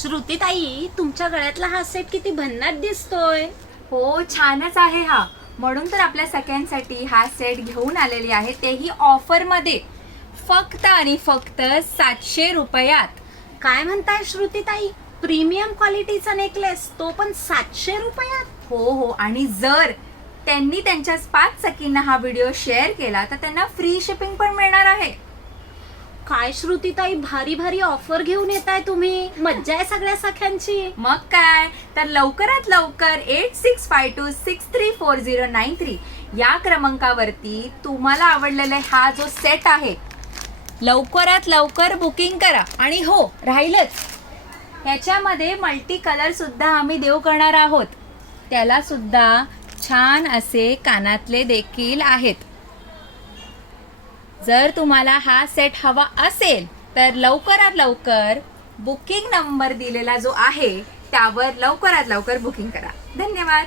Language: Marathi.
श्रुतीताई, तुमच्या गळ्यातला हा सेट किती भन्नाट दिसतोय. हो, छानच आहे हा. म्हणून तर आपल्या सगळ्यांसाठी हा सेट घेऊन आलेली आहे, तेही ऑफर मध्ये. फक्त आणि फक्त 700 रुपयात. काय म्हणताय श्रुतीताई, प्रीमियम क्वालिटीचा नेकलेस, तो पण 700 रुपयात. हो हो, आणि जर त्यांनी त्यांच्या 5 सखींना हा व्हिडिओ शेअर केला तर त्यांना फ्री शिपिंग पण मिळणार आहे. काय श्रुतीताई, भारी भारी ऑफर घेऊन येताय तुम्ही. मज्जा आहे सगळ्या सख्यांची. मग काय, तर लवकरात लवकर 8652634093 या क्रमांकावरती तुम्हाला आवडलेला हा जो सेट आहे, लवकरात लवकर बुकिंग करा. आणि हो, राहिलंच, ह्याच्यामध्ये मल्टी कलर सुद्धा आम्ही देऊ करणार आहोत. त्याला सुद्धा छान असे कानातले देखील आहेत. जर तुम्हाला हा सेट हवा असेल तर लवकरात लवकर बुकिंग नंबर दिलेला जो आहे त्यावर लवकरात लवकर बुकिंग करा. धन्यवाद.